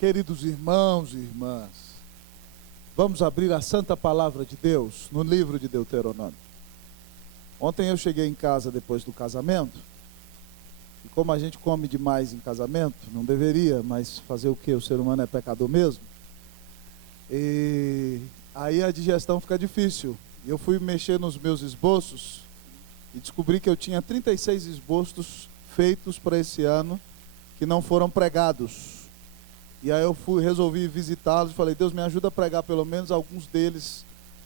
Queridos irmãos e irmãs, vamos abrir a Santa Palavra de Deus no livro de Deuteronômio. Ontem eu cheguei em casa depois do casamento, e como a gente come demais em casamento, não deveria, mas fazer o quê? O ser humano é pecador mesmo. E aí a digestão fica difícil. Eu fui mexer nos meus esboços e descobri que eu tinha 36 esboços feitos para esse ano que não foram pregados. E aí eu resolvi visitá-los e falei: Deus, me ajuda a pregar pelo menos alguns deles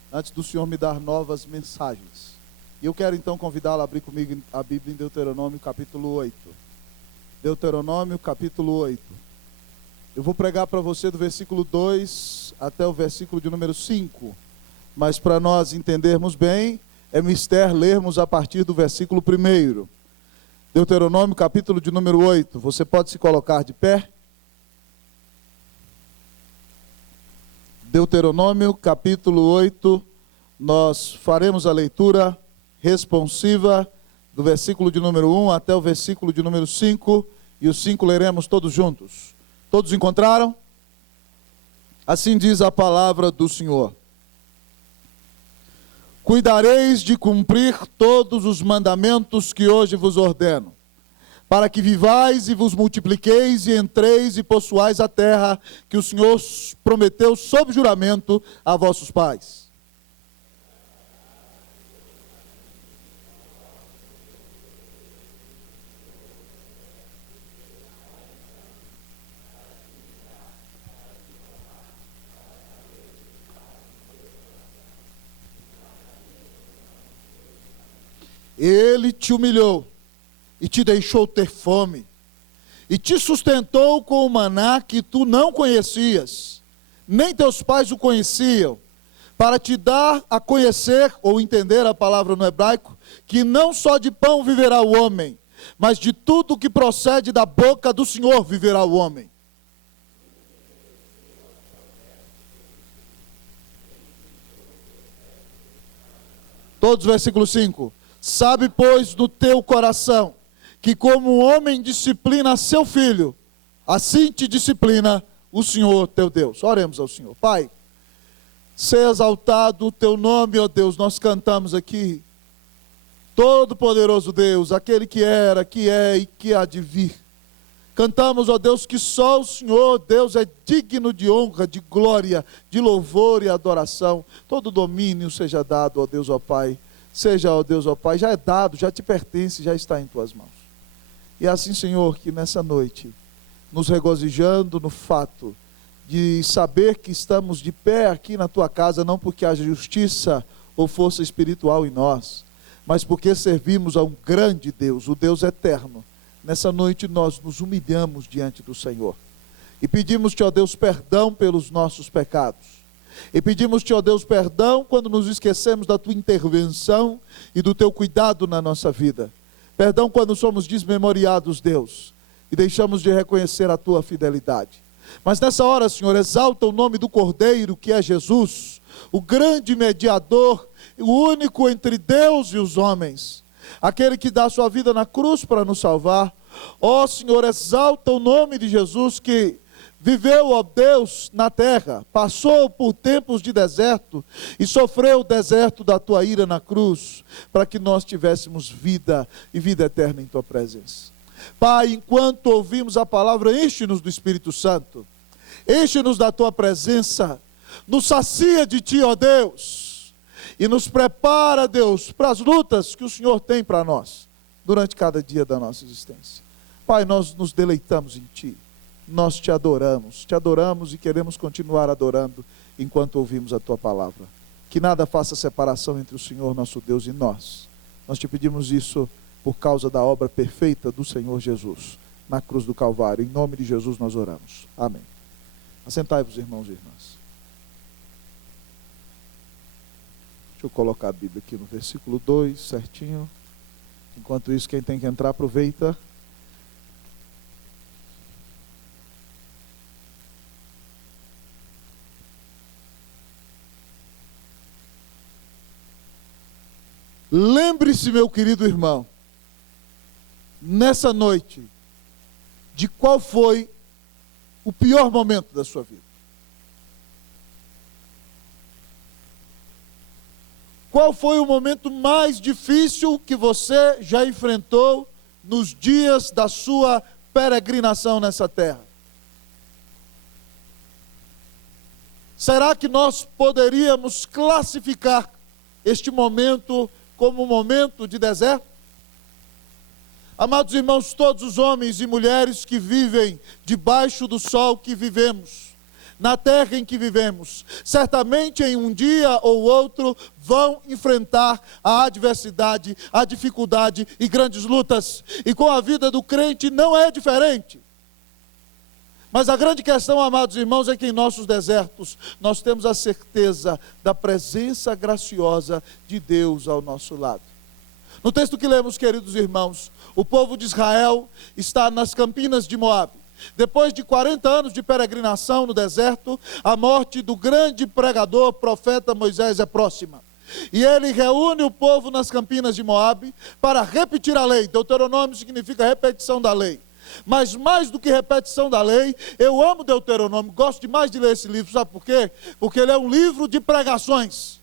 antes do Senhor me dar novas mensagens. E eu quero então convidá-lo a abrir comigo a Bíblia em Deuteronômio capítulo 8. Deuteronômio capítulo 8. Eu vou pregar para você do versículo 2 até o versículo de número 5. Mas para nós entendermos bem, é mister lermos a partir do versículo 1. Deuteronômio capítulo de número 8. Você pode se colocar de pé? Deuteronômio capítulo 8, nós faremos a leitura responsiva do versículo de número 1 até o versículo de número 5, e os 5 leremos todos juntos. Todos encontraram? Assim diz a palavra do Senhor: Cuidareis de cumprir todos os mandamentos que hoje vos ordeno, para que vivais e vos multipliqueis e entreis e possuais a terra que o Senhor prometeu sob juramento a vossos pais. Ele te humilhou e te deixou ter fome, e te sustentou com o maná que tu não conhecias, nem teus pais o conheciam, para te dar a conhecer, ou entender a palavra no hebraico, que não só de pão viverá o homem, mas de tudo que procede da boca do Senhor viverá o homem. Todos, versículo 5. Sabe, pois, no teu coração, que como um homem disciplina seu filho, assim te disciplina o Senhor teu Deus. Oremos ao Senhor. Pai, seja exaltado o teu nome, ó Deus. Nós cantamos aqui: Todo-Poderoso Deus, aquele que era, que é e que há de vir. Cantamos, ó Deus, que só o Senhor, Deus, é digno de honra, de glória, de louvor e adoração. Todo domínio seja dado, ó Deus, ó Pai. Seja, ó Deus, ó Pai, já é dado, já te pertence, já está em tuas mãos. E assim, Senhor, que nessa noite, nos regozijando no fato de saber que estamos de pé aqui na tua casa, não porque haja justiça ou força espiritual em nós, mas porque servimos a um grande Deus, o Deus eterno. Nessa noite nós nos humilhamos diante do Senhor e pedimos-te, ó Deus, perdão pelos nossos pecados. E pedimos-te, ó Deus, perdão quando nos esquecemos da tua intervenção e do teu cuidado na nossa vida. Perdão quando somos desmemoriados, Deus, e deixamos de reconhecer a tua fidelidade. Mas nessa hora, Senhor, exalta o nome do Cordeiro, que é Jesus, o grande mediador, o único entre Deus e os homens, aquele que dá a sua vida na cruz para nos salvar. Ó Senhor, exalta o nome de Jesus, que viveu, ó Deus, na terra, passou por tempos de deserto e sofreu o deserto da tua ira na cruz, para que nós tivéssemos vida e vida eterna em tua presença. Pai, enquanto ouvimos a palavra, enche-nos do Espírito Santo, enche-nos da tua presença, nos sacia de ti, ó Deus, e nos prepara, Deus, para as lutas que o Senhor tem para nós, durante cada dia da nossa existência. Pai, nós nos deleitamos em ti. Nós te adoramos e queremos continuar adorando enquanto ouvimos a tua palavra. Que nada faça separação entre o Senhor nosso Deus e nós. Nós te pedimos isso por causa da obra perfeita do Senhor Jesus na cruz do Calvário. Em nome de Jesus nós oramos. Amém. Assentai-vos, irmãos e irmãs. Deixa eu colocar a Bíblia aqui no versículo 2, certinho. Enquanto isso, quem tem que entrar, aproveita. Lembre-se, meu querido irmão, nessa noite, de qual foi o pior momento da sua vida? Qual foi o momento mais difícil que você já enfrentou nos dias da sua peregrinação nessa terra? Será que nós poderíamos classificar este momento como um momento de deserto? Amados irmãos, todos os homens e mulheres que vivem debaixo do sol que vivemos, na terra em que vivemos, certamente em um dia ou outro vão enfrentar a adversidade, a dificuldade e grandes lutas. E com a vida do crente não é diferente. Mas a grande questão, amados irmãos, é que em nossos desertos nós temos a certeza da presença graciosa de Deus ao nosso lado. No texto que lemos, queridos irmãos, o povo de Israel está nas campinas de Moabe. Depois de 40 anos de peregrinação no deserto, a morte do grande pregador, profeta Moisés é próxima. E ele reúne o povo nas campinas de Moabe para repetir a lei. Deuteronômio significa repetição da lei. Mas mais do que repetição da lei, eu amo Deuteronômio, gosto demais de ler esse livro, sabe por quê? Porque ele é um livro de pregações.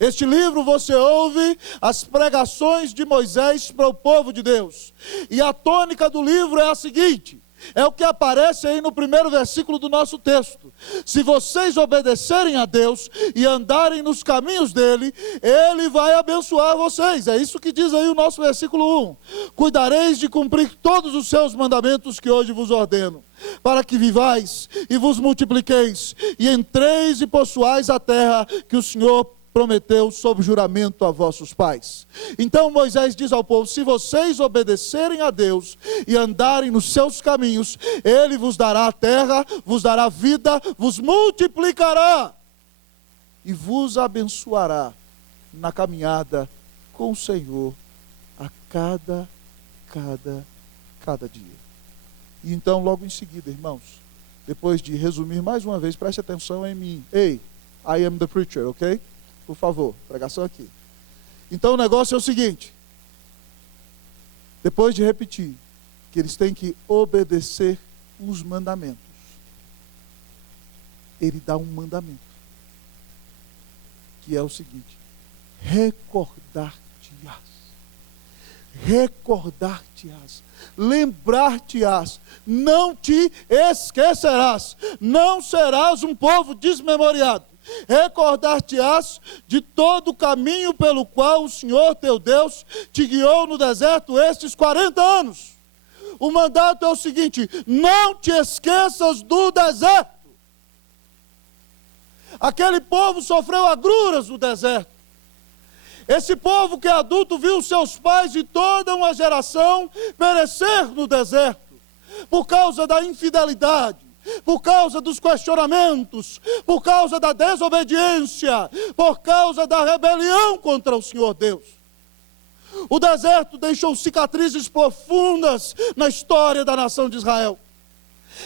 Este livro você ouve as pregações de Moisés para o povo de Deus. E a tônica do livro é a seguinte, é o que aparece aí no primeiro versículo do nosso texto. Se vocês obedecerem a Deus e andarem nos caminhos dele, ele vai abençoar vocês. É isso que diz aí o nosso versículo 1. Cuidareis de cumprir todos os seus mandamentos que hoje vos ordeno, para que vivais e vos multipliqueis, e entreis e possuais a terra que o Senhor prometeu sob juramento a vossos pais. Então Moisés diz ao povo, se vocês obedecerem a Deus e andarem nos seus caminhos, ele vos dará a terra, vos dará vida, vos multiplicará e vos abençoará na caminhada com o Senhor a cada dia. E então logo em seguida, irmãos, depois de resumir mais uma vez, preste atenção em mim. Ei, I am the preacher, ok? Por favor, pregação aqui. Então o negócio é o seguinte, depois de repetir que eles têm que obedecer os mandamentos, ele dá um mandamento, que é o seguinte, recordar-te-ás, lembrar-te-ás, não te esquecerás, não serás um povo desmemoriado. Recordar-te-ás de todo o caminho pelo qual o Senhor teu Deus te guiou no deserto estes 40 anos. O mandato é o seguinte, não te esqueças do deserto. Aquele povo sofreu agruras no deserto. Esse povo que é adulto viu seus pais e toda uma geração perecer no deserto, por causa da infidelidade, por causa dos questionamentos, por causa da desobediência, por causa da rebelião contra o Senhor Deus. O deserto deixou cicatrizes profundas na história da nação de Israel.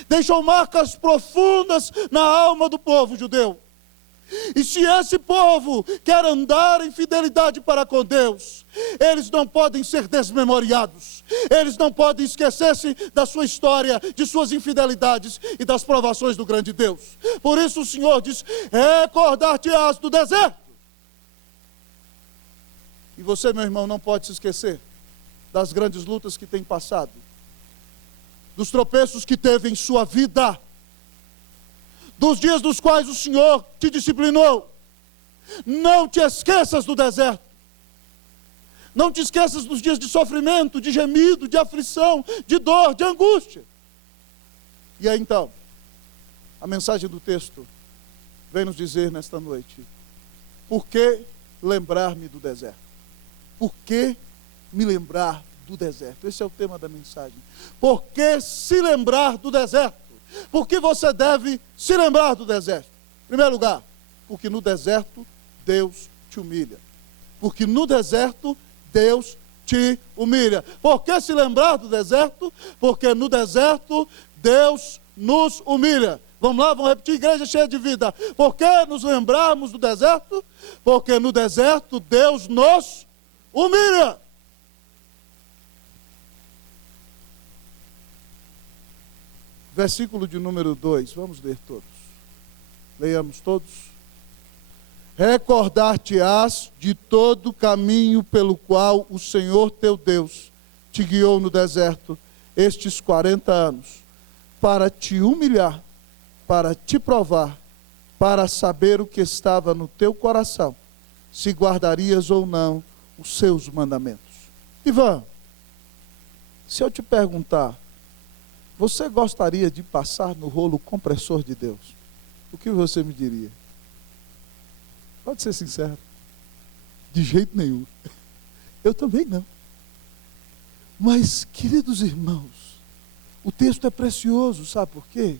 Deixou marcas profundas na alma do povo judeu. E se esse povo quer andar em fidelidade para com Deus, eles não podem ser desmemoriados, eles não podem esquecer-se da sua história, de suas infidelidades e das provações do grande Deus. Por isso o Senhor diz, recordar-te-ás do deserto. E você, meu irmão, não pode se esquecer das grandes lutas que tem passado, dos tropeços que teve em sua vida, dos dias dos quais o Senhor te disciplinou. Não te esqueças do deserto. Não te esqueças dos dias de sofrimento, de gemido, de aflição, de dor, de angústia. E aí então, a mensagem do texto vem nos dizer nesta noite, por que lembrar-me do deserto? Por que me lembrar do deserto? Esse é o tema da mensagem. Por que se lembrar do deserto? Por que você deve se lembrar do deserto? Em primeiro lugar, porque no deserto Deus te humilha. Porque no deserto Deus te humilha. Por que se lembrar do deserto? Porque no deserto Deus nos humilha. Vamos lá, vamos repetir, igreja cheia de vida. Por que nos lembrarmos do deserto? Porque no deserto Deus nos humilha. versículo de número 2, vamos ler todos. Leiamos todos. Recordar-te-ás de todo o caminho pelo qual o Senhor teu Deus te guiou no deserto estes 40 anos, para te humilhar, para te provar, para saber o que estava no teu coração, se guardarias ou não os seus mandamentos. Ivan, se eu te perguntar, você gostaria de passar no rolo compressor de Deus? O que você me diria? Pode ser sincero. De jeito nenhum. Eu também não. Mas, queridos irmãos, o texto é precioso, sabe por quê?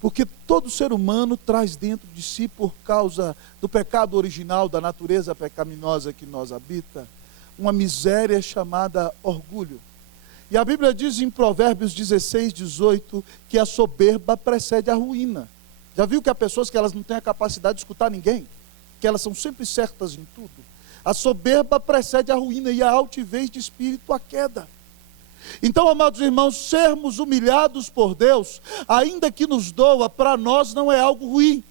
Porque todo ser humano traz dentro de si, por causa do pecado original, da natureza pecaminosa que nós habita, uma miséria chamada orgulho. E a Bíblia diz em Provérbios 16, 18, que a soberba precede a ruína. Já viu que há pessoas que elas não têm a capacidade de escutar ninguém? Que elas são sempre certas em tudo? A soberba precede a ruína e a altivez de espírito a queda. Então, amados irmãos, sermos humilhados por Deus, ainda que nos doa, para nós não é algo ruim.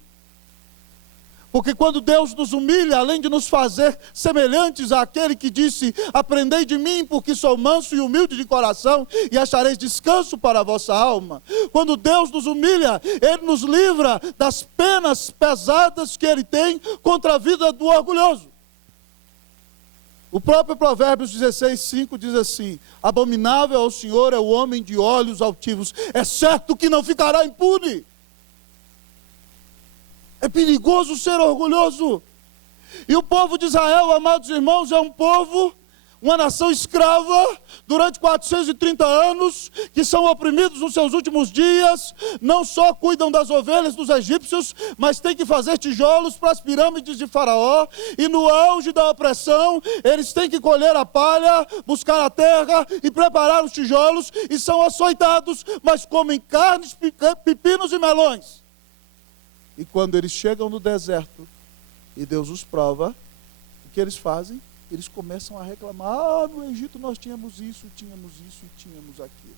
Porque quando Deus nos humilha, além de nos fazer semelhantes àquele que disse: aprendei de mim, porque sou manso e humilde de coração, e achareis descanso para a vossa alma. Quando Deus nos humilha, Ele nos livra das penas pesadas que Ele tem contra a vida do orgulhoso. O próprio Provérbios 16, 5 diz assim: abominável ao Senhor é o homem de olhos altivos, é certo que não ficará impune. É perigoso ser orgulhoso. E o povo de Israel, amados irmãos, é um povo, uma nação escrava, durante 430 anos, que são oprimidos nos seus últimos dias, não só cuidam das ovelhas dos egípcios, mas têm que fazer tijolos para as pirâmides de Faraó, e no auge da opressão, eles têm que colher a palha, buscar a terra e preparar os tijolos, e são açoitados, mas comem carnes, pepinos e melões. E quando eles chegam no deserto, e Deus os prova, o que eles fazem? Eles começam a reclamar: no Egito nós tínhamos isso e tínhamos aquilo.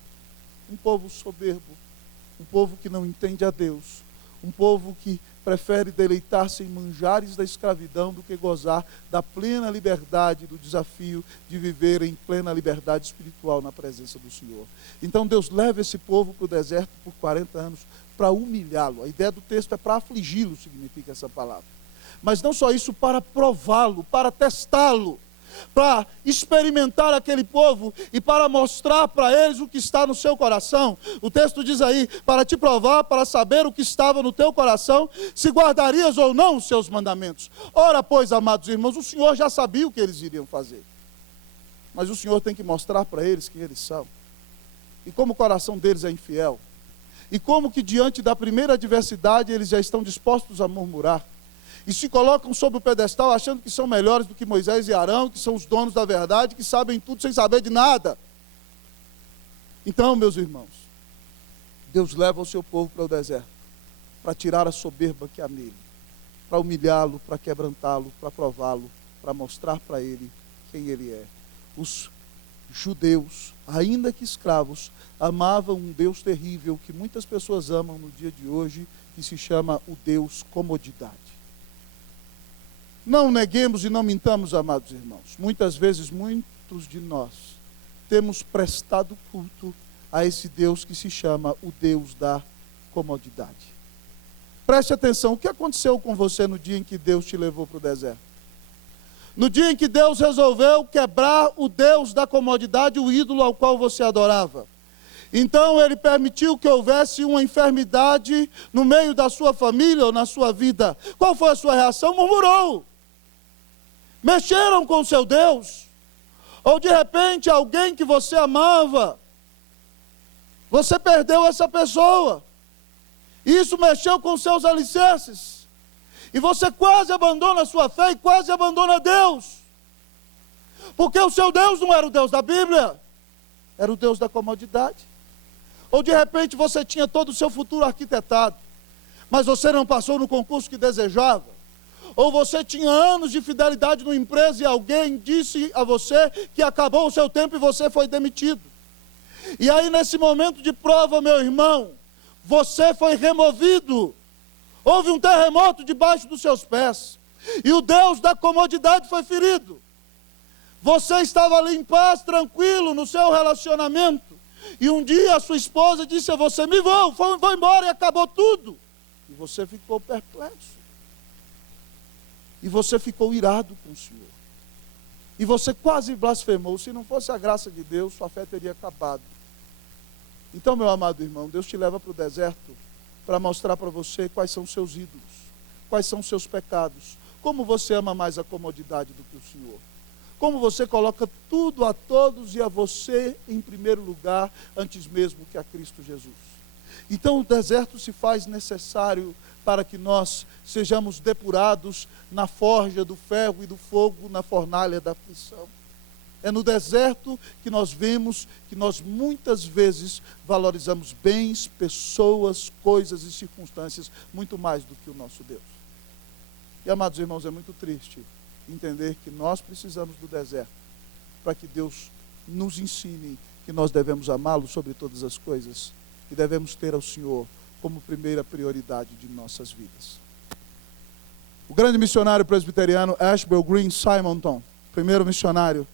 Um povo soberbo, um povo que não entende a Deus, um povo que prefere deleitar-se em manjares da escravidão do que gozar da plena liberdade, do desafio de viver em plena liberdade espiritual na presença do Senhor. Então Deus leva esse povo para o deserto por 40 anos, para humilhá-lo. A ideia do texto é para afligi-lo, significa essa palavra. Mas não só isso, para prová-lo, para testá-lo, para experimentar aquele povo e para mostrar para eles o que está no seu coração. O texto diz aí: para te provar, para saber o que estava no teu coração, se guardarias ou não os seus mandamentos. Ora, pois, amados irmãos, o Senhor já sabia o que eles iriam fazer. Mas o Senhor tem que mostrar para eles quem eles são. E como o coração deles é infiel. E como que diante da primeira adversidade eles já estão dispostos a murmurar. E se colocam sobre o pedestal achando que são melhores do que Moisés e Arão, que são os donos da verdade, que sabem tudo sem saber de nada. Então, meus irmãos, Deus leva o seu povo para o deserto, para tirar a soberba que há nele, para humilhá-lo, para quebrantá-lo, para prová-lo, para mostrar para ele quem ele é. Os judeus, ainda que escravos, amavam um Deus terrível que muitas pessoas amam no dia de hoje, que se chama o Deus comodidade. Não neguemos e não mintamos, amados irmãos. Muitas vezes, muitos de nós temos prestado culto a esse Deus que se chama o Deus da comodidade. Preste atenção, o que aconteceu com você no dia em que Deus te levou para o deserto? No dia em que Deus resolveu quebrar o Deus da comodidade, o ídolo ao qual você adorava. Então Ele permitiu que houvesse uma enfermidade no meio da sua família ou na sua vida. Qual foi a sua reação? Murmurou. Mexeram com o seu Deus. Ou de repente alguém que você amava, você perdeu essa pessoa. Isso mexeu com seus alicerces. E você quase abandona a sua fé e quase abandona Deus. Porque o seu Deus não era o Deus da Bíblia, era o Deus da comodidade. Ou de repente você tinha todo o seu futuro arquitetado, mas você não passou no concurso que desejava. Ou você tinha anos de fidelidade numa empresa e alguém disse a você que acabou o seu tempo e você foi demitido. E aí nesse momento de prova, meu irmão, você foi removido. Houve um terremoto debaixo dos seus pés. E o Deus da comodidade foi ferido. Você estava ali em paz, tranquilo, no seu relacionamento. E um dia a sua esposa disse a você: vou embora, e acabou tudo. E você ficou perplexo. E você ficou irado com o Senhor. E você quase blasfemou. Se não fosse a graça de Deus, sua fé teria acabado. Então, meu amado irmão, Deus te leva para o deserto para mostrar para você quais são os seus ídolos, quais são os seus pecados, como você ama mais a comodidade do que o Senhor, como você coloca tudo a todos e a você em primeiro lugar, antes mesmo que a Cristo Jesus. Então o deserto se faz necessário para que nós sejamos depurados na forja do ferro e do fogo, na fornalha da aflição. É no deserto que nós vemos que nós muitas vezes valorizamos bens, pessoas, coisas e circunstâncias muito mais do que o nosso Deus. E, amados irmãos, é muito triste entender que nós precisamos do deserto para que Deus nos ensine que nós devemos amá-lo sobre todas as coisas e devemos ter ao Senhor como primeira prioridade de nossas vidas. O grande missionário presbiteriano Ashbel Green Simonton, primeiro missionário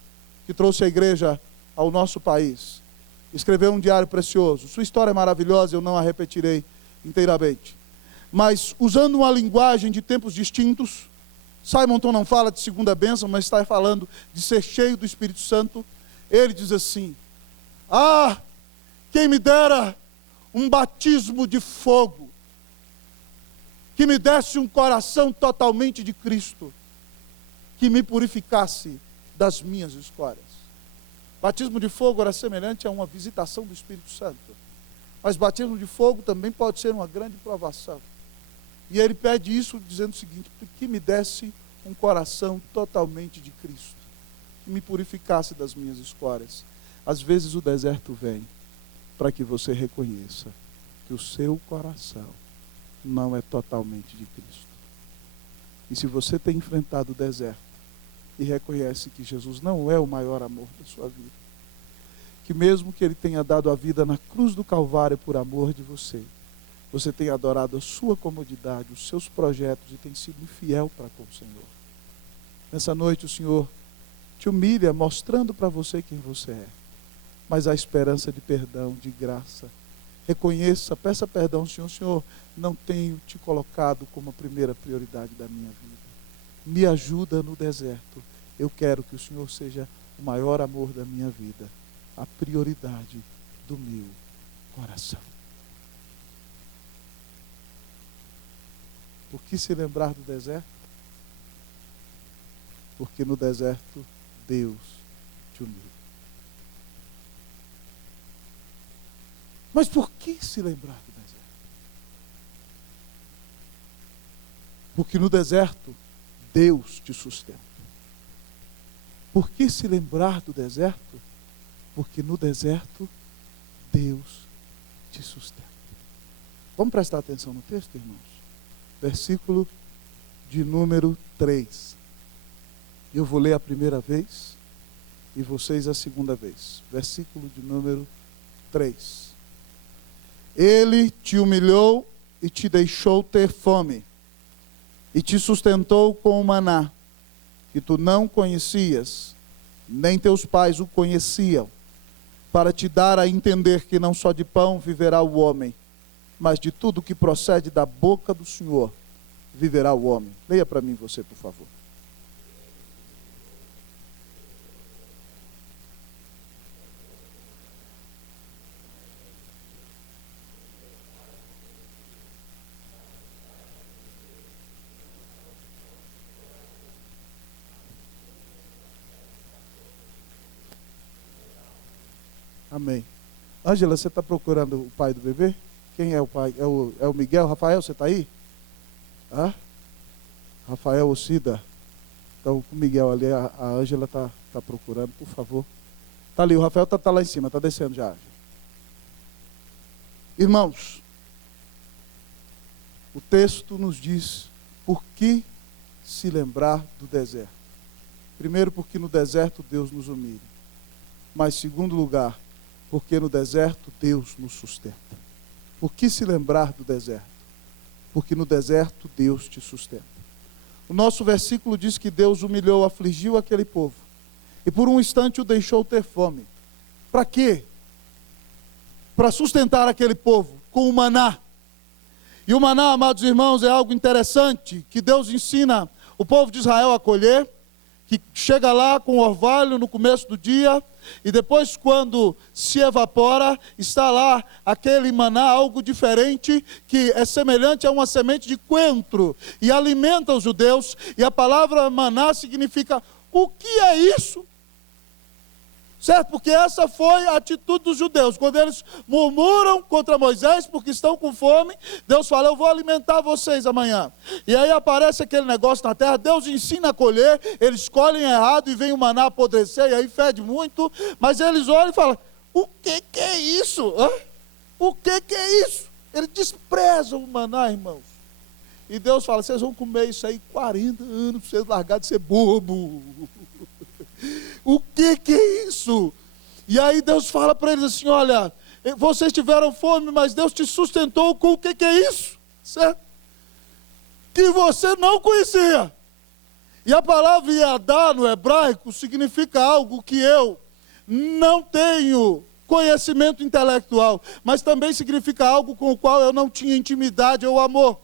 que trouxe a igreja ao nosso país, escreveu um diário precioso. Sua história é maravilhosa, eu não a repetirei inteiramente. Mas, usando uma linguagem de tempos distintos, Simonton não fala de segunda bênção, mas está falando de ser cheio do Espírito Santo. Ele diz assim: quem me dera um batismo de fogo, que me desse um coração totalmente de Cristo, que me purificasse das minhas escórias. Batismo de fogo era semelhante a uma visitação do Espírito Santo. Mas batismo de fogo também pode ser uma grande provação. E ele pede isso dizendo o seguinte: que me desse um coração totalmente de Cristo, que me purificasse das minhas escórias. Às vezes o deserto vem para que você reconheça que o seu coração não é totalmente de Cristo. E se você tem enfrentado o deserto e reconhece que Jesus não é o maior amor da sua vida, que mesmo que Ele tenha dado a vida na cruz do Calvário por amor de você, você tem adorado a sua comodidade, os seus projetos e tem sido infiel para com o Senhor. Nessa noite o Senhor te humilha, mostrando para você quem você é. Mas há esperança de perdão, de graça. Reconheça, peça perdão ao Senhor: Senhor, não tenho te colocado como a primeira prioridade da minha vida. Me ajuda no deserto. Eu quero que o Senhor seja o maior amor da minha vida, a prioridade do meu coração. Por que se lembrar do deserto? Porque no deserto Deus te humilha. Mas por que se lembrar do deserto? Porque no deserto Deus te sustenta. Por que se lembrar do deserto? Porque no deserto Deus te sustenta. Vamos prestar atenção no texto, irmãos? Versículo de número 3. Eu vou ler a primeira vez e vocês a segunda vez. Versículo de número 3. Ele te humilhou e te deixou ter fome, e te sustentou com o maná, que tu não conhecias, nem teus pais o conheciam, para te dar a entender que não só de pão viverá o homem, mas de tudo que procede da boca do Senhor viverá o homem. Leia para mim você, por favor. Amém. Ângela, você está procurando o pai do bebê? Quem é o pai? É o Miguel? Rafael, você está aí? Rafael ou Cida? Então, o Miguel ali, a Ângela está procurando, por favor. Está ali, o Rafael está lá em cima, está descendo já. Irmãos, o texto nos diz por que se lembrar do deserto. Primeiro, porque no deserto Deus nos humilha. Mas, segundo lugar, porque no deserto Deus nos sustenta. Por que se lembrar do deserto? Porque no deserto Deus te sustenta. O nosso versículo diz que Deus humilhou, afligiu aquele povo, e por um instante o deixou ter fome. Para quê? Para sustentar aquele povo com o maná. E o maná, amados irmãos, é algo interessante, que Deus ensina o povo de Israel a colher, que chega lá com o orvalho no começo do dia, e depois quando se evapora, está lá aquele maná, algo diferente, que é semelhante a uma semente de coentro, e alimenta os judeus, e a palavra maná significa, o que é isso? Certo? Porque essa foi a atitude dos judeus. Quando eles murmuram contra Moisés porque estão com fome, Deus fala, eu vou alimentar vocês amanhã. E aí aparece aquele negócio na terra, Deus ensina a colher, eles colhem errado e vem o maná apodrecer, e aí fede muito, mas eles olham e falam, o que é isso? Hã? O que é isso? Eles desprezam o maná, irmãos. E Deus fala, vocês vão comer isso aí 40 anos para vocês largarem de ser bobo. O que é isso? E aí Deus fala para eles assim, olha, vocês tiveram fome, mas Deus te sustentou com o que é isso? Certo? Que você não conhecia. E a palavra Yadá no hebraico significa algo que eu não tenho conhecimento intelectual, mas também significa algo com o qual eu não tinha intimidade ou amor.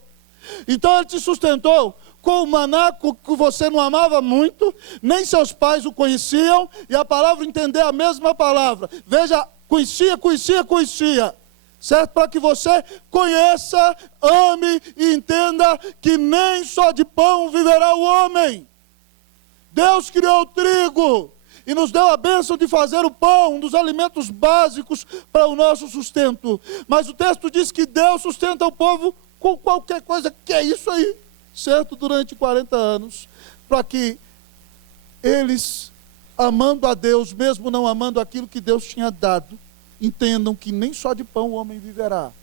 Então ele te sustentou com o maná que você não amava muito, nem seus pais o conheciam, e a palavra entender a mesma palavra. Veja, conhecia, certo? Para que você conheça, ame e entenda que nem só de pão viverá o homem. Deus criou o trigo e nos deu a bênção de fazer o pão, um dos alimentos básicos para o nosso sustento. Mas o texto diz que Deus sustenta o povo com qualquer coisa, que é isso aí. Certo? Durante 40 anos, para que eles, amando a Deus, mesmo não amando aquilo que Deus tinha dado, entendam que nem só de pão o homem viverá,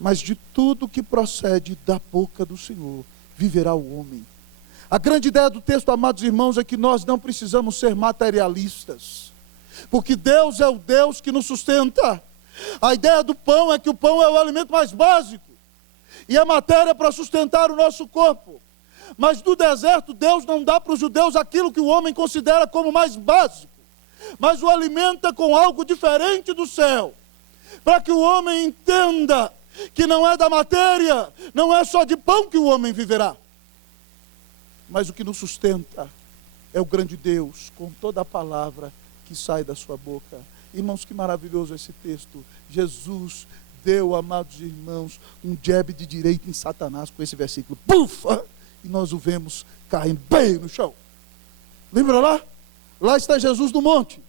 mas de tudo que procede da boca do Senhor, viverá o homem. A grande ideia do texto, amados irmãos, é que nós não precisamos ser materialistas, porque Deus é o Deus que nos sustenta. A ideia do pão é que o pão é o alimento mais básico, e a matéria para sustentar o nosso corpo. Mas no deserto, Deus não dá para os judeus aquilo que o homem considera como mais básico, mas o alimenta com algo diferente do céu, para que o homem entenda que não é da matéria, não é só de pão que o homem viverá, mas o que nos sustenta é o grande Deus, com toda a palavra que sai da sua boca. Irmãos, que maravilhoso esse texto. Jesus deu, amados irmãos, um jab de direita em Satanás com esse versículo. Pufa! E nós o vemos caindo bem no chão. Lembra lá? Lá está Jesus no monte.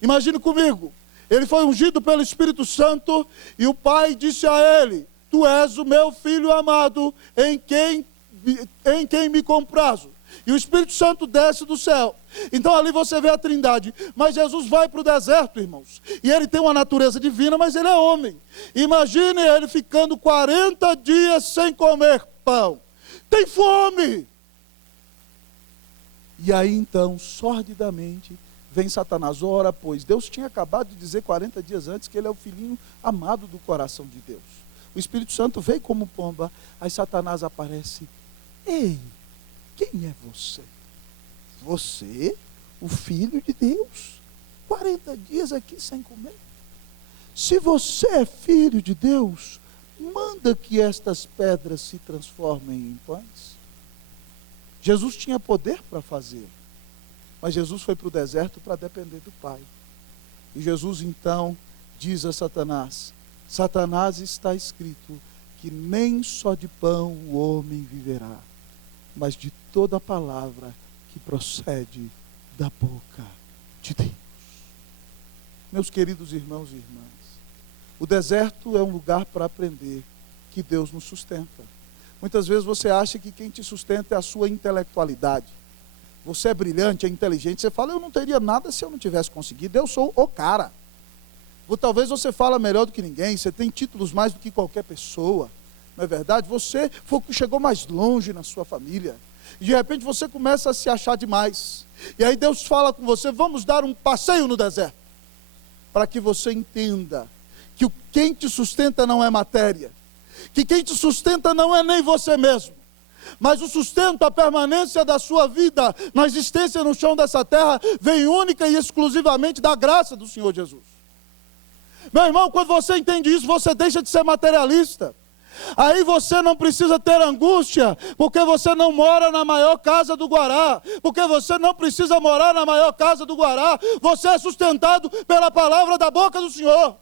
Imagine comigo. Ele foi ungido pelo Espírito Santo e o Pai disse a ele, tu és o meu filho amado, em quem me comprazo. E o Espírito Santo desce do céu. Então ali você vê a Trindade. Mas Jesus vai para o deserto, irmãos. E ele tem uma natureza divina, mas ele é homem. Imagine ele ficando 40 dias sem comer pão. Tem fome. E aí então, sordidamente, vem Satanás. Ora, pois, Deus tinha acabado de dizer 40 dias antes que ele é o filhinho amado do coração de Deus. O Espírito Santo veio como pomba. Aí Satanás aparece. Ei, quem é você? Você, o Filho de Deus, 40 dias aqui sem comer. Se você é filho de Deus, manda que estas pedras se transformem em pães. Jesus tinha poder para fazê-lo, mas Jesus foi para o deserto para depender do Pai. E Jesus então diz a Satanás, Satanás, está escrito que nem só de pão o homem viverá, mas de toda a palavra que procede da boca de Deus. Meus queridos irmãos e irmãs, o deserto é um lugar para aprender que Deus nos sustenta. Muitas vezes você acha que quem te sustenta é a sua intelectualidade. Você é brilhante, é inteligente, você fala, eu não teria nada se eu não tivesse conseguido, eu sou o cara. Ou talvez você fala melhor do que ninguém, você tem títulos mais do que qualquer pessoa. Não é verdade? Você foi o que chegou mais longe na sua família. E de repente você começa a se achar demais. E aí Deus fala com você, vamos dar um passeio no deserto. Para que você entenda que quem te sustenta não é matéria, que quem te sustenta não é nem você mesmo, mas o sustento, a permanência da sua vida na existência no chão dessa terra vem única e exclusivamente da graça do Senhor Jesus. Meu irmão, quando você entende isso, você deixa de ser materialista. Aí você não precisa ter angústia, porque você não mora na maior casa do Guará, porque você não precisa morar na maior casa do Guará, você é sustentado pela palavra da boca do Senhor.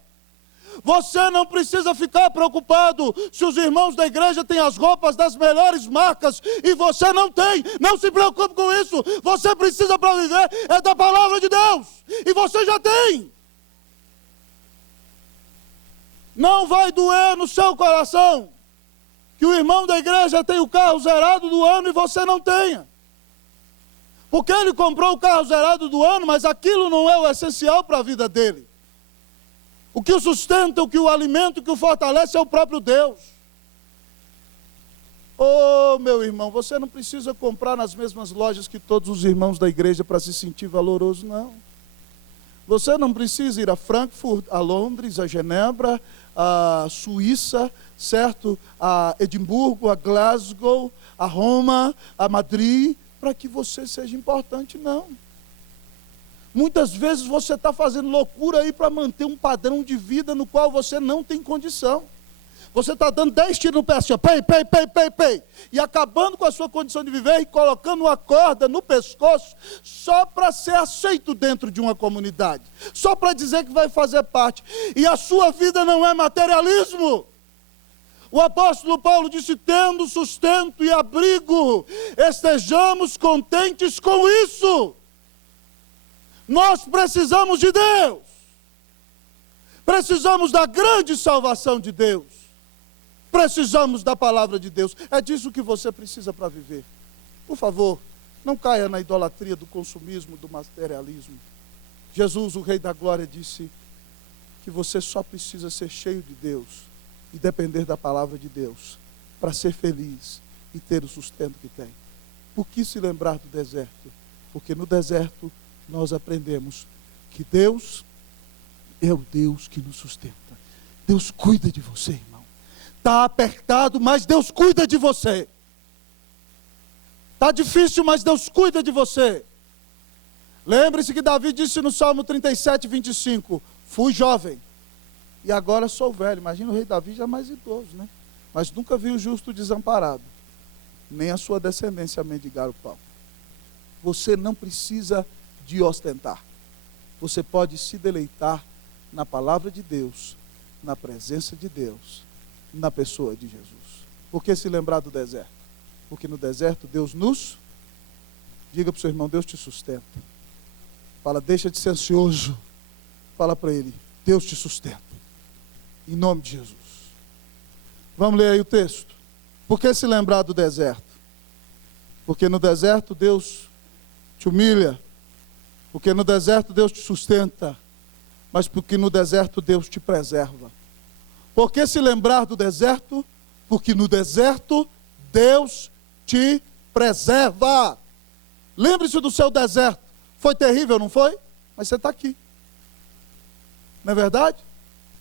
Você não precisa ficar preocupado se os irmãos da igreja têm as roupas das melhores marcas e você não tem. Não se preocupe com isso. Você precisa para viver é da palavra de Deus. E você já tem. Não vai doer no seu coração que o irmão da igreja tem o carro zerado do ano e você não tenha. Porque ele comprou o carro zerado do ano, mas aquilo não é o essencial para a vida dele. O que o sustenta, o que o alimenta, o que o fortalece é o próprio Deus. Oh, meu irmão, você não precisa comprar nas mesmas lojas que todos os irmãos da igreja para se sentir valoroso, não. Você não precisa ir a Frankfurt, a Londres, a Genebra, a Suíça, certo? A Edimburgo, a Glasgow, a Roma, a Madrid, para que você seja importante, não. Muitas vezes você está fazendo loucura aí para manter um padrão de vida no qual você não tem condição. Você está dando 10 tiros no pé, assim, pei, e acabando com a sua condição de viver e colocando uma corda no pescoço só para ser aceito dentro de uma comunidade, só para dizer que vai fazer parte. E a sua vida não é materialismo. O apóstolo Paulo disse, tendo sustento e abrigo, estejamos contentes com isso. Nós precisamos de Deus. Precisamos da grande salvação de Deus. Precisamos da palavra de Deus. É disso que você precisa para viver. Por favor, não caia na idolatria do consumismo, do materialismo. Jesus, o Rei da Glória, disse que você só precisa ser cheio de Deus e depender da palavra de Deus para ser feliz e ter o sustento que tem. Por que se lembrar do deserto? Porque no deserto nós aprendemos que Deus é o Deus que nos sustenta. Deus cuida de você, irmão. Está apertado, mas Deus cuida de você. Está difícil, mas Deus cuida de você. Lembre-se que Davi disse no Salmo 37, 25, fui jovem e agora sou velho. Imagina o rei Davi já mais idoso, né? Mas nunca vi o justo desamparado, nem a sua descendência mendigar o pão. Você não precisa de ostentar. Você pode se deleitar na palavra de Deus, na presença de Deus, na pessoa de Jesus. Por que se lembrar do deserto? Porque no deserto Deus nos... Diga para o seu irmão, Deus te sustenta. Fala, deixa de ser ansioso. Fala para ele, Deus te sustenta. Em nome de Jesus. Vamos ler aí o texto. Por que se lembrar do deserto? Porque no deserto Deus te humilha. Porque no deserto Deus te sustenta. Mas porque no deserto Deus te preserva. Por que se lembrar do deserto? Porque no deserto Deus te preserva. Lembre-se do seu deserto. Foi terrível, não foi? Mas você está aqui. Não é verdade?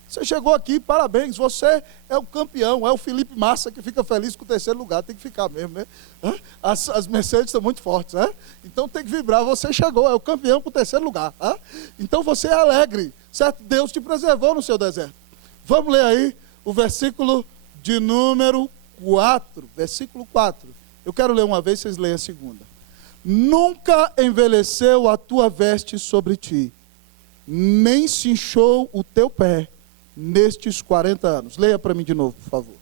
Você chegou aqui, parabéns, você é o campeão, é o Felipe Massa que fica feliz com o terceiro lugar, tem que ficar mesmo, né? As Mercedes são muito fortes, né? Então tem que vibrar, você chegou, é o campeão com o terceiro lugar. Então você é alegre, certo? Deus te preservou no seu deserto. Vamos ler aí o versículo de número 4, versículo 4. Eu quero ler uma vez, vocês leem a segunda. Nunca envelheceu a tua veste sobre ti, nem se inchou o teu pé nestes 40 anos. Leia para mim de novo, por favor.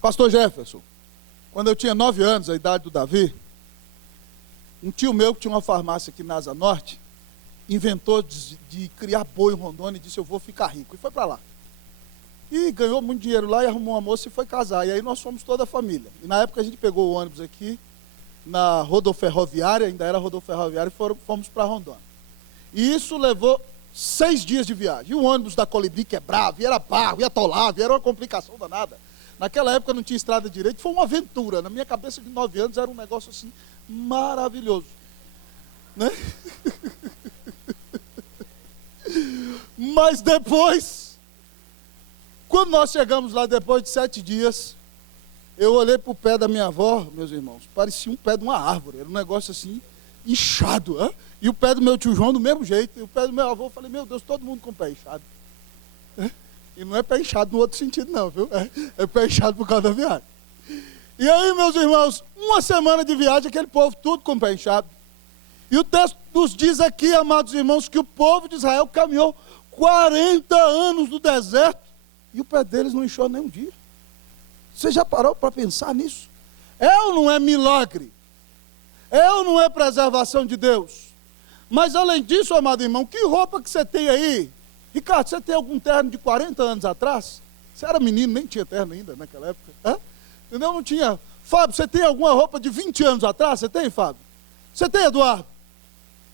Pastor Jefferson, quando eu tinha 9 anos, a idade do Davi, um tio meu que tinha uma farmácia aqui na Asa Norte, inventou de criar boi em Rondônia e disse, eu vou ficar rico. E foi para lá. E ganhou muito dinheiro lá e arrumou uma moça e foi casar. E aí nós fomos toda a família. E na época a gente pegou o ônibus aqui, na rodoferroviária, ainda era rodoferroviária, e fomos para Rondônia. E isso levou 6 dias de viagem. E o ônibus da Colibri quebrava, e era barro, e atolava, e era uma complicação danada. Naquela época não tinha estrada direito, foi uma aventura. Na minha cabeça de 9 anos era um negócio assim, maravilhoso. Né? Mas depois, quando nós chegamos lá, depois de 7 dias, eu olhei para o pé da minha avó, meus irmãos, parecia um pé de uma árvore, era um negócio assim, inchado. Hein? E o pé do meu tio João do mesmo jeito, e o pé do meu avô, eu falei, meu Deus, todo mundo com o pé inchado. E não é pé inchado no outro sentido não, viu? É pé inchado por causa da viagem. E aí, meus irmãos, uma semana de viagem, aquele povo tudo com o pé inchado. E o texto nos diz aqui, amados irmãos, que o povo de Israel caminhou 40 anos no deserto e o pé deles não inchou nem um dia. Você já parou para pensar nisso? É ou não é milagre? É ou não é preservação de Deus? Mas além disso, amado irmão, que roupa que você tem aí? Ricardo, você tem algum terno de 40 anos atrás? Você era menino, nem tinha terno ainda naquela época. Entendeu? Não tinha. Fábio, você tem alguma roupa de 20 anos atrás? Você tem, Fábio? Você tem, Eduardo?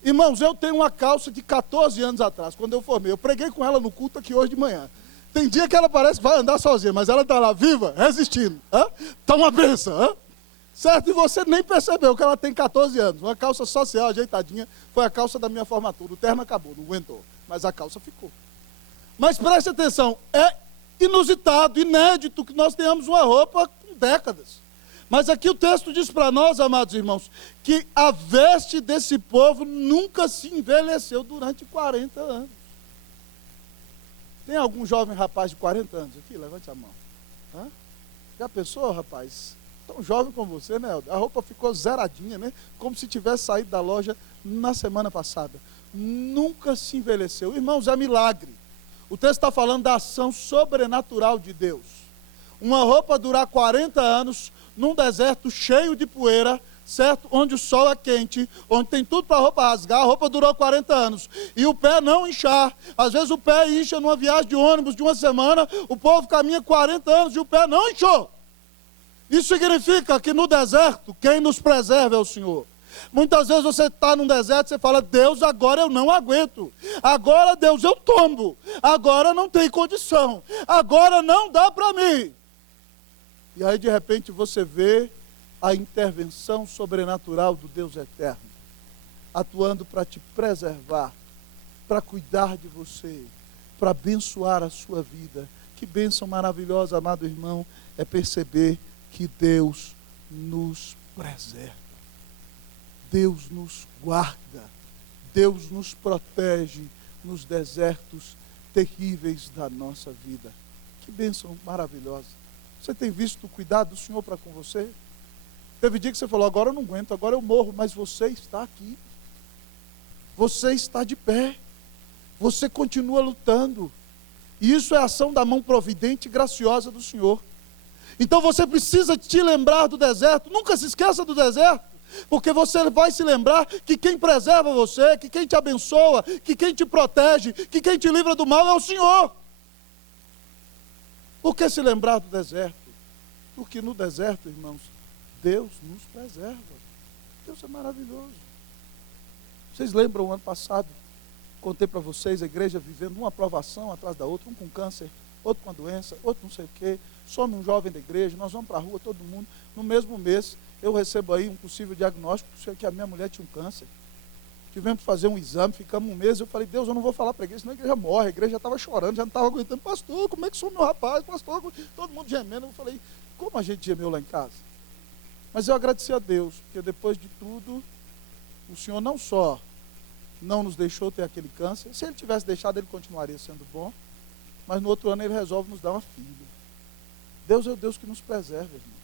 Irmãos, eu tenho uma calça de 14 anos atrás, quando eu formei. Eu preguei com ela no culto aqui hoje de manhã. Tem dia que ela parece que vai andar sozinha, mas ela está lá viva, resistindo. Está uma benção. Certo? E você nem percebeu que ela tem 14 anos. Uma calça social ajeitadinha, foi a calça da minha formatura. O terno acabou, não aguentou, mas a calça ficou. Mas preste atenção, é inusitado, inédito que nós tenhamos uma roupa com décadas. Mas aqui o texto diz para nós, amados irmãos, que a veste desse povo nunca se envelheceu durante 40 anos. Tem algum jovem rapaz de 40 anos aqui? Levante a mão. Já pensou, rapaz? Tão jovem como você, né, Helder? A roupa ficou zeradinha, né? Como se tivesse saído da loja na semana passada. Nunca se envelheceu. Irmãos, é milagre. O texto está falando da ação sobrenatural de Deus. Uma roupa durar 40 anos num deserto cheio de poeira, certo? Onde o sol é quente, onde tem tudo para a roupa rasgar, a roupa durou 40 anos. E o pé não inchar. Às vezes o pé incha numa viagem de ônibus de uma semana, o povo caminha 40 anos e o pé não inchou. Isso significa que no deserto, quem nos preserva é o Senhor. Muitas vezes você está num deserto e você fala, Deus, agora eu não aguento. Agora, Deus, eu tombo. Agora não tem condição. Agora não dá para mim. E aí, de repente, você vê a intervenção sobrenatural do Deus eterno, atuando para te preservar, para cuidar de você, para abençoar a sua vida. Que bênção maravilhosa, amado irmão, é perceber que Deus nos preserva. Deus nos guarda, Deus nos protege nos desertos terríveis da nossa vida. Que bênção maravilhosa. Você tem visto o cuidado do Senhor para com você? Teve dia que você falou, agora eu não aguento, agora eu morro, mas você está aqui. Você está de pé. Você continua lutando. E isso é a ação da mão providente e graciosa do Senhor. Então você precisa te lembrar do deserto. Nunca se esqueça do deserto. Porque você vai se lembrar que quem preserva você, que quem te abençoa, que quem te protege, que quem te livra do mal é o Senhor. Por que se lembrar do deserto? Porque no deserto, irmãos, Deus nos preserva. Deus é maravilhoso. Vocês lembram o ano passado? Contei para vocês a igreja vivendo uma aprovação atrás da outra, um com câncer, outro com a doença, outro não sei o quê. Some um jovem da igreja, nós vamos para a rua, todo mundo. No mesmo mês, eu recebo aí um possível diagnóstico que a minha mulher tinha um câncer. Tivemos que fazer um exame, ficamos um mês, eu falei, Deus, eu não vou falar para a igreja, senão a igreja morre, a igreja já estava chorando, já não estava aguentando, pastor, como é que sou meu rapaz, pastor, todo mundo gemendo. Eu falei, como a gente gemeu lá em casa? Mas eu agradeci a Deus, porque depois de tudo, o Senhor não só não nos deixou ter aquele câncer, se Ele tivesse deixado, Ele continuaria sendo bom, mas no outro ano Ele resolve nos dar uma filha. Deus é o Deus que nos preserva, irmão.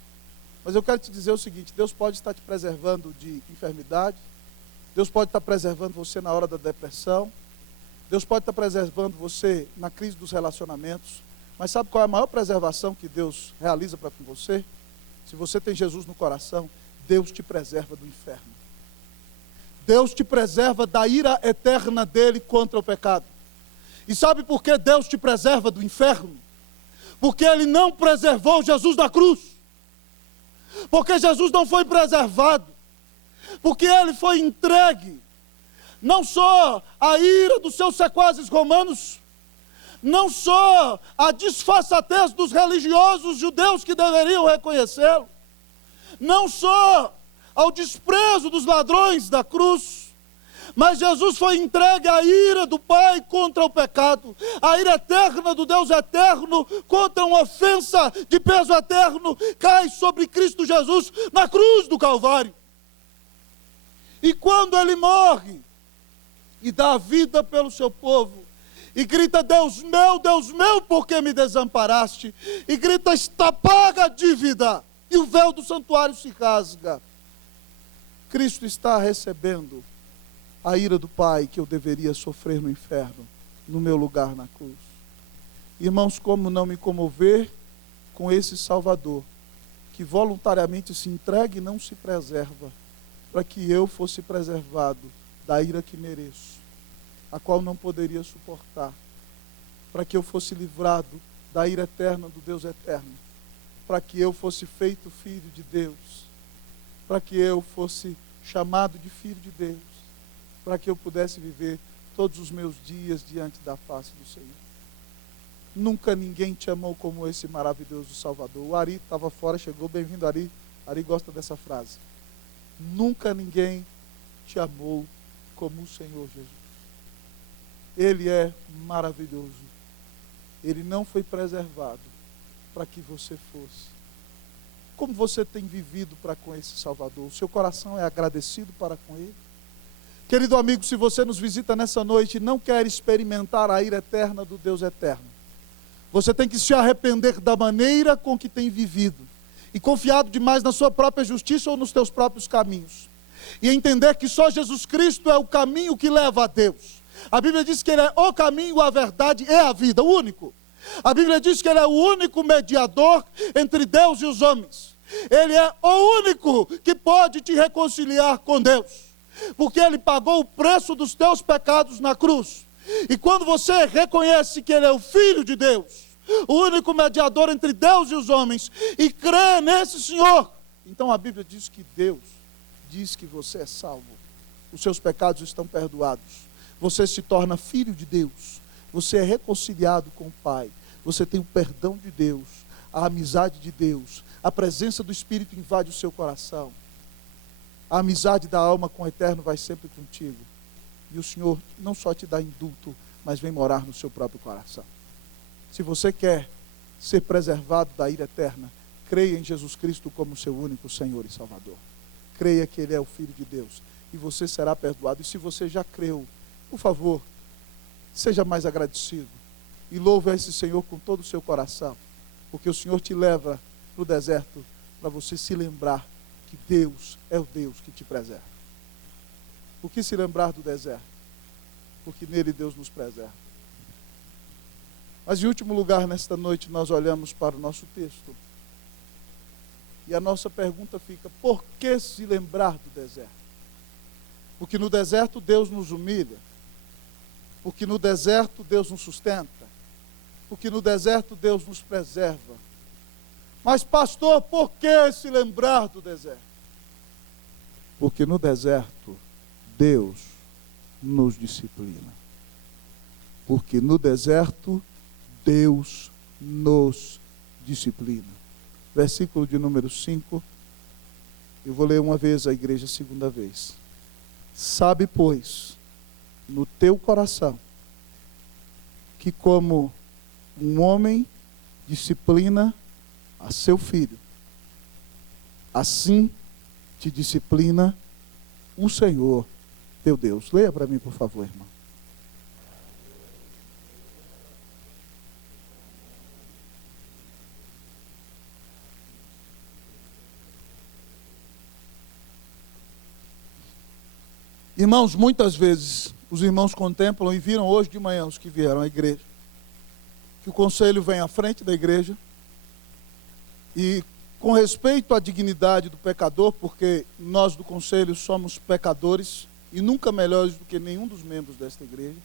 Mas eu quero te dizer o seguinte, Deus pode estar te preservando de enfermidade, Deus pode estar preservando você na hora da depressão, Deus pode estar preservando você na crise dos relacionamentos, mas sabe qual é a maior preservação que Deus realiza para com você? Se você tem Jesus no coração, Deus te preserva do inferno. Deus te preserva da ira eterna dele contra o pecado. E sabe por que Deus te preserva do inferno? Porque Ele não preservou Jesus da cruz. Porque Jesus não foi preservado. Porque Ele foi entregue. Não só a ira dos seus sequazes romanos, não só a disfarçatez dos religiosos judeus que deveriam reconhecê-lo, não só ao desprezo dos ladrões da cruz, mas Jesus foi entregue à ira do Pai contra o pecado, a ira eterna do Deus eterno contra uma ofensa de peso eterno, cai sobre Cristo Jesus na cruz do Calvário. E quando ele morre e dá a vida pelo seu povo, e grita: Deus meu, por que me desamparaste? E grita: está paga a dívida. E o véu do santuário se rasga. Cristo está recebendo a ira do Pai que eu deveria sofrer no inferno, no meu lugar na cruz. Irmãos, como não me comover com esse Salvador, que voluntariamente se entrega e não se preserva, para que eu fosse preservado da ira que mereço, a qual não poderia suportar, para que eu fosse livrado da ira eterna do Deus eterno, para que eu fosse feito filho de Deus, para que eu fosse chamado de filho de Deus, para que eu pudesse viver todos os meus dias diante da face do Senhor. Nunca ninguém te amou como esse maravilhoso Salvador. O Ari estava fora, chegou. Bem-vindo, Ari. Ari gosta dessa frase. Nunca ninguém te amou como o Senhor Jesus. Ele é maravilhoso. Ele não foi preservado para que você fosse. Como você tem vivido para com esse Salvador? O seu coração é agradecido para com Ele? Querido amigo, se você nos visita nessa noite e não quer experimentar a ira eterna do Deus eterno, você tem que se arrepender da maneira com que tem vivido e confiado demais na sua própria justiça ou nos teus próprios caminhos, e entender que só Jesus Cristo é o caminho que leva a Deus. A Bíblia diz que Ele é o caminho, a verdade e a vida, o único. A Bíblia diz que Ele é o único mediador entre Deus e os homens. Ele é o único que pode te reconciliar com Deus, porque Ele pagou o preço dos teus pecados na cruz. E quando você reconhece que Ele é o Filho de Deus, o único mediador entre Deus e os homens, e crê nesse Senhor, então a Bíblia diz que Deus diz que você é salvo, os seus pecados estão perdoados, você se torna filho de Deus, você é reconciliado com o Pai, você tem o perdão de Deus, a amizade de Deus, a presença do Espírito invade o seu coração. A amizade da alma com o Eterno vai sempre contigo. E o Senhor não só te dá indulto, mas vem morar no seu próprio coração. Se você quer ser preservado da ira eterna, creia em Jesus Cristo como seu único Senhor e Salvador. Creia que Ele é o Filho de Deus e você será perdoado. E se você já creu, por favor, seja mais agradecido e louve a esse Senhor com todo o seu coração, porque o Senhor te leva para o deserto para você se lembrar que Deus é o Deus que te preserva. Por que se lembrar do deserto? Porque nele Deus nos preserva. Mas em último lugar, nesta noite, nós olhamos para o nosso texto. E a nossa pergunta fica: por que se lembrar do deserto? Porque no deserto Deus nos humilha. Porque no deserto Deus nos sustenta. Porque no deserto Deus nos preserva. Mas pastor, por que se lembrar do deserto? Porque no deserto Deus nos disciplina. Porque no deserto Deus nos disciplina. Versículo de número 5. Eu vou ler uma vez, a igreja segunda vez. Sabe, pois, no teu coração, que como um homem disciplina a seu filho, assim te disciplina o Senhor teu Deus. Leia para mim, por favor, irmão. Irmãos, muitas vezes os irmãos contemplam e viram hoje de manhã, os que vieram à igreja, que o conselho vem à frente da igreja e, com respeito à dignidade do pecador, porque nós do conselho somos pecadores e nunca melhores do que nenhum dos membros desta igreja,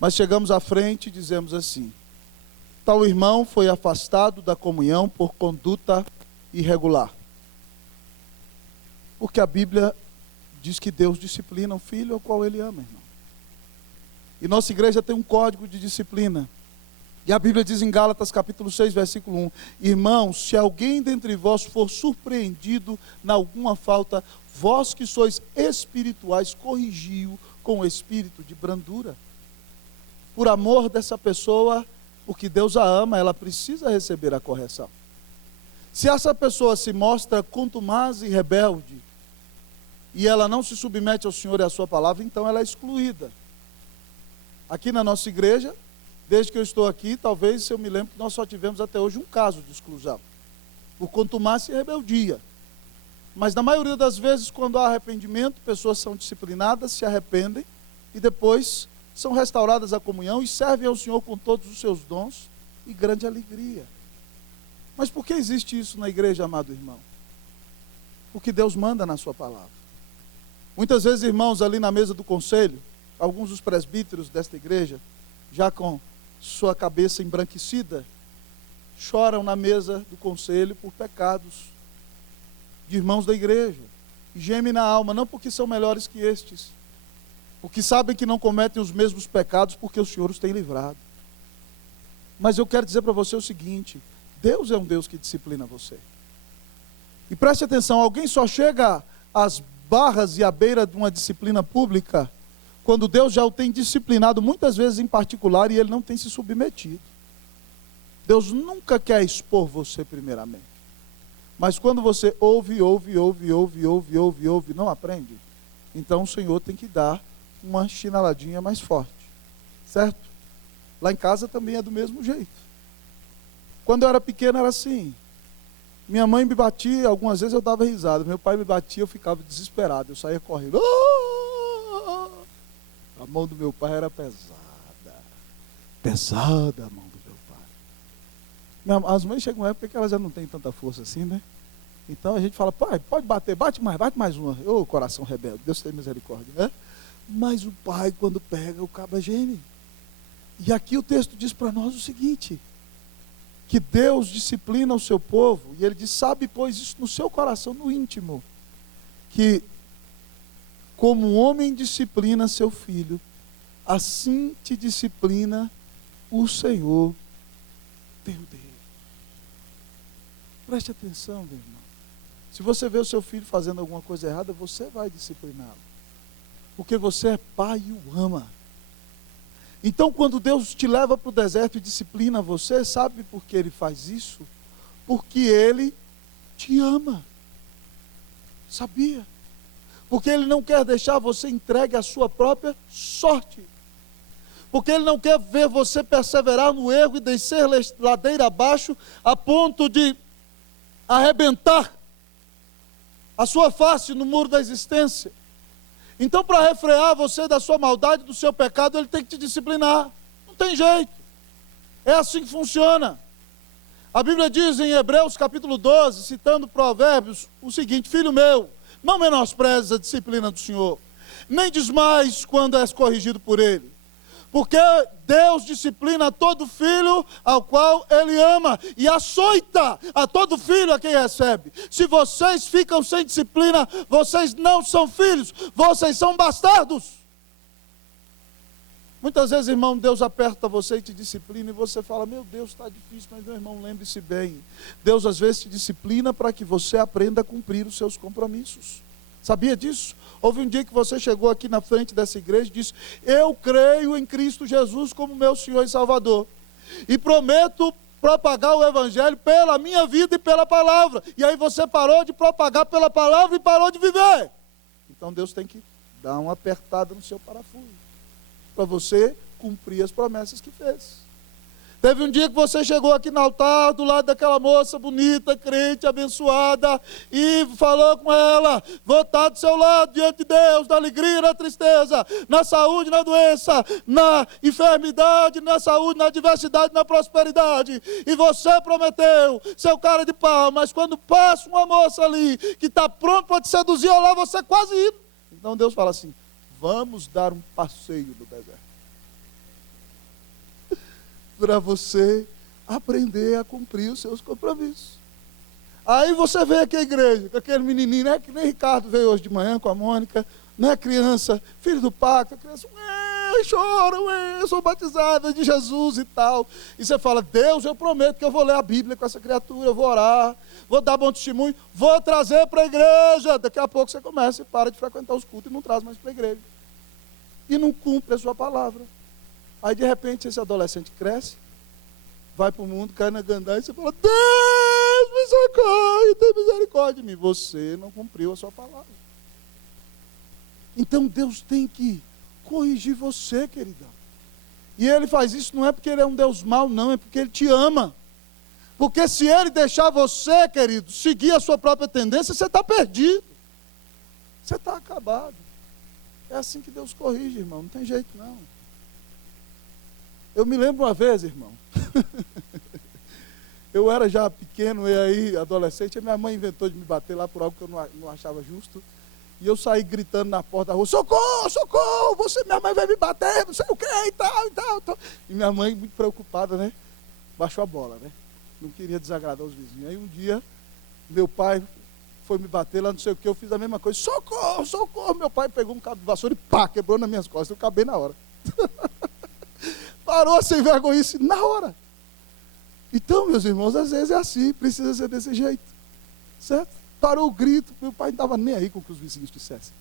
mas chegamos à frente e dizemos assim: tal irmão foi afastado da comunhão por conduta irregular. Porque a Bíblia diz que Deus disciplina o filho ao qual Ele ama, irmão. E nossa igreja tem um código de disciplina. E a Bíblia diz em Gálatas capítulo 6, versículo 1: irmãos, se alguém dentre vós for surpreendido em alguma falta, vós que sois espirituais, corrigiu com o espírito de brandura. Por amor dessa pessoa, porque Deus a ama, ela precisa receber a correção. Se essa pessoa se mostra contumaz e rebelde, e ela não se submete ao Senhor e à sua palavra, então ela é excluída. Aqui na nossa igreja, desde que eu estou aqui, talvez eu me lembro que nós só tivemos até hoje um caso de exclusão, por contumácia e rebeldia. Mas na maioria das vezes, quando há arrependimento, pessoas são disciplinadas, se arrependem, e depois são restauradas à comunhão e servem ao Senhor com todos os seus dons e grande alegria. Mas por que existe isso na igreja, amado irmão? Porque Deus manda na sua palavra. Muitas vezes, irmãos, ali na mesa do conselho, alguns dos presbíteros desta igreja, já com sua cabeça embranquecida, choram na mesa do conselho por pecados de irmãos da igreja, e gemem na alma, não porque são melhores que estes, porque sabem que não cometem os mesmos pecados, porque o Senhor os tem livrado. Mas eu quero dizer para você o seguinte: Deus é um Deus que disciplina você. E preste atenção, alguém só chega às barras e à beira de uma disciplina pública quando Deus já o tem disciplinado, muitas vezes em particular, e ele não tem se submetido. Deus nunca quer expor você primeiramente. Mas quando você ouve, não aprende, então o Senhor tem que dar uma chinaladinha mais forte, certo? Lá em casa também é do mesmo jeito. Quando eu era pequeno era assim. Minha mãe me batia, algumas vezes eu dava risada. Meu pai me batia, eu ficava desesperado. Eu saía correndo. A mão do meu pai era pesada. Pesada a mão do meu pai. As mães chegam uma época que elas já não têm tanta força assim, né? Então a gente fala: pai, pode bater, bate mais uma. Ô, coração rebelde, Deus tem misericórdia, né? Mas o pai, quando pega, o cabo geme. E aqui o texto diz para nós o seguinte: que Deus disciplina o seu povo, e ele diz: sabe, pois, isso no seu coração, no íntimo, que como um homem disciplina seu filho, assim te disciplina o Senhor teu Deus. Preste atenção, meu irmão. Se você vê o seu filho fazendo alguma coisa errada, você vai discipliná-lo, porque você é pai e o ama. Então, quando Deus te leva para o deserto e disciplina você, sabe por que Ele faz isso? Porque Ele te ama. Sabia? Porque Ele não quer deixar você entregue à sua própria sorte. Porque Ele não quer ver você perseverar no erro e descer ladeira abaixo a ponto de arrebentar a sua face no muro da existência. Então, para refrear você da sua maldade, do seu pecado, Ele tem que te disciplinar. Não tem jeito. É assim que funciona. A Bíblia diz em Hebreus capítulo 12, citando Provérbios, o seguinte: filho meu, não menosprezes a disciplina do Senhor, nem desmais quando és corrigido por Ele. Porque Deus disciplina todo filho ao qual Ele ama, e açoita a todo filho a quem recebe. Se vocês ficam sem disciplina, vocês não são filhos, vocês são bastardos. Muitas vezes, irmão, Deus aperta você e te disciplina, e você fala: meu Deus, está difícil. Mas, meu irmão, lembre-se bem, Deus às vezes te disciplina para que você aprenda a cumprir os seus compromissos. Sabia disso? Houve um dia que você chegou aqui na frente dessa igreja e disse: eu creio em Cristo Jesus como meu Senhor e Salvador, e prometo propagar o Evangelho pela minha vida e pela palavra. E aí você parou de propagar pela palavra e parou de viver. Então Deus tem que dar uma apertada no seu parafuso, para você cumprir as promessas que fez. Teve um dia que você chegou aqui no altar, do lado daquela moça bonita, crente, abençoada, e falou com ela: vou estar do seu lado diante de Deus, na alegria e na tristeza, na saúde e na doença, na enfermidade, na saúde, na adversidade, na prosperidade. E você prometeu, seu cara de pau, mas quando passa uma moça ali, que está pronto para te seduzir, olha lá, você quase indo. Então Deus fala assim: vamos dar um passeio no deserto, para você aprender a cumprir os seus compromissos. Aí você vem aqui à igreja, com aquele menininho, né, que nem Ricardo veio hoje de manhã com a Mônica, né, criança, filho do pacto, a criança, choram, eu sou batizada de Jesus e tal. E você fala, Deus, eu prometo que eu vou ler a Bíblia com essa criatura, eu vou orar, vou dar bom testemunho, vou trazer para a igreja. Daqui a pouco você começa e para de frequentar os cultos e não traz mais para a igreja. E não cumpre a sua palavra. Aí de repente esse adolescente cresce, vai para o mundo, cai na gandaia e você fala, Deus, me socorre, tem misericórdia de mim. Você não cumpriu a sua palavra. Então Deus tem que corrigir você, queridão. E Ele faz isso não é porque Ele é um Deus mau, não, é porque Ele te ama. Porque se Ele deixar você, querido, seguir a sua própria tendência, você está perdido. Você está acabado. É assim que Deus corrige, irmão, não tem jeito não. Eu me lembro uma vez, irmão, eu era já pequeno e aí adolescente, a minha mãe inventou de me bater lá por algo que eu não achava justo. E eu saí gritando na porta da rua, socorro, socorro, minha mãe vai me bater, não sei o que, e tal, e tal, e tal. E minha mãe, muito preocupada, né, baixou a bola, né, não queria desagradar os vizinhos. Aí um dia, meu pai foi me bater lá, não sei o que, eu fiz a mesma coisa, socorro, socorro. Meu pai pegou um cabo de vassoura e pá, quebrou nas minhas costas, eu acabei na hora. Parou sem vergonhice na hora. Então, meus irmãos, às vezes é assim, precisa ser desse jeito, certo? Parou o grito, meu pai não estava nem aí com o que os vizinhos dissessem.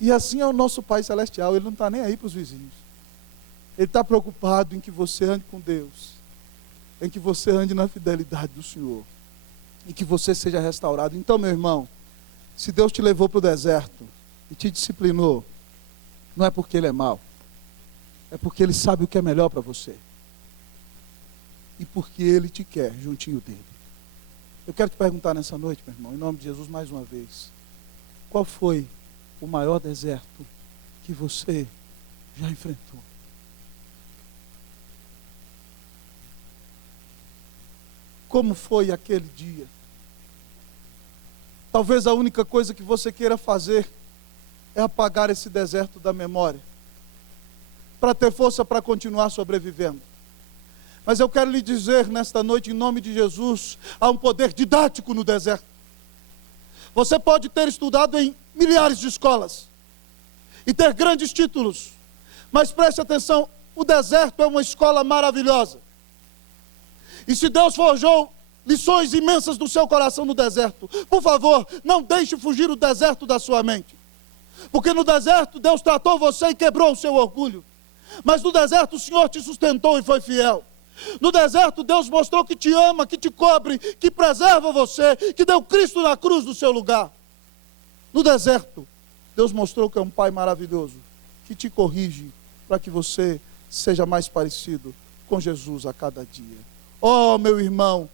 E assim é o nosso Pai Celestial, Ele não está nem aí para os vizinhos. Ele está preocupado em que você ande com Deus, em que você ande na fidelidade do Senhor, em que você seja restaurado. Então, meu irmão, se Deus te levou para o deserto e te disciplinou, não é porque Ele é mau, é porque Ele sabe o que é melhor para você. E porque Ele te quer juntinho dEle. Eu quero te perguntar nessa noite, meu irmão, em nome de Jesus, mais uma vez. Qual foi o maior deserto que você já enfrentou? Como foi aquele dia? Talvez a única coisa que você queira fazer é apagar esse deserto da memória, para ter força para continuar sobrevivendo. Mas eu quero lhe dizer nesta noite, em nome de Jesus, há um poder didático no deserto. Você pode ter estudado em milhares de escolas e ter grandes títulos, mas preste atenção, o deserto é uma escola maravilhosa. E se Deus forjou lições imensas do seu coração no deserto, por favor, não deixe fugir o deserto da sua mente. Porque no deserto Deus tratou você e quebrou o seu orgulho. Mas no deserto o Senhor te sustentou e foi fiel. No deserto Deus mostrou que te ama, que te cobre, que preserva você, que deu Cristo na cruz no seu lugar. No deserto Deus mostrou que é um Pai maravilhoso, que te corrige para que você seja mais parecido com Jesus a cada dia. Oh, meu irmão,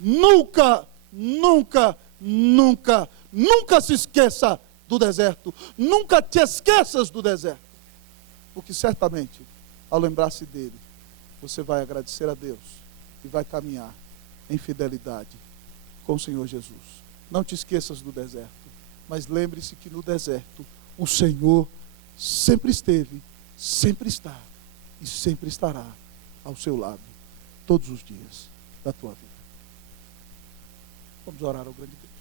nunca, nunca, nunca, nunca se esqueça do deserto. Nunca te esqueças do deserto. Porque certamente, ao lembrar-se dele, você vai agradecer a Deus e vai caminhar em fidelidade com o Senhor Jesus. Não te esqueças do deserto, mas lembre-se que no deserto o Senhor sempre esteve, sempre está e sempre estará ao seu lado, todos os dias da tua vida. Vamos orar ao grande Deus.